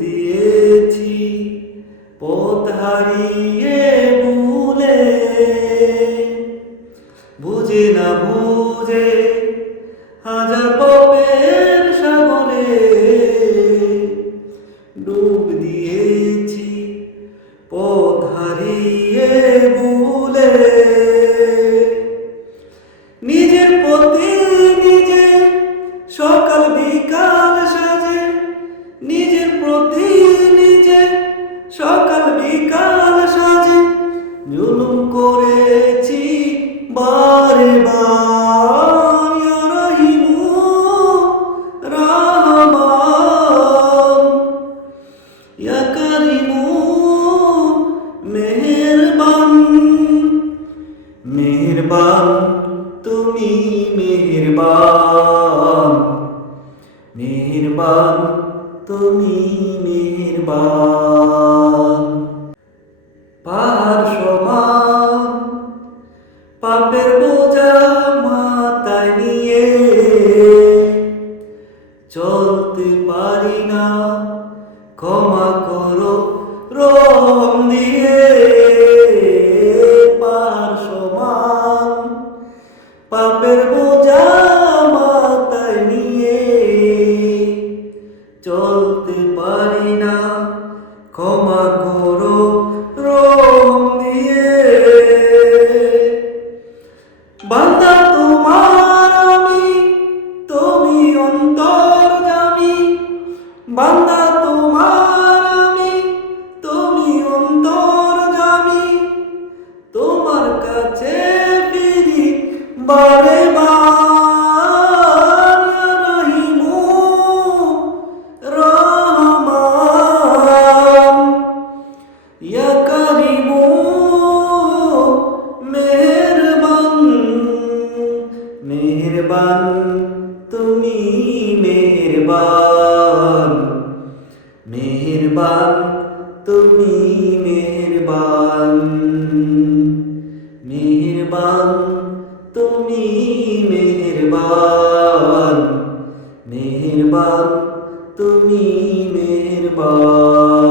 দিয়েছি পথ হারিয়ে ভুলে। বুঝে না বুঝে হাজার পাপের সাগরে ডুব দিয়েছি। করেছি বারে বার রহিমু ইয়া করিমু মেহেরবান। মেহেরবান তুমি মেহেরবান। মেহেরবান তুমি মেহেরবান। পাহাড় চলতে পারি না। ক্ষমা করো রং দিয়ে। বান্দা তোমার আমি তুমি অন্তর জামি তোমার কাছে ফিরি বারে বারে মেহরবান তুমি মেহরবান।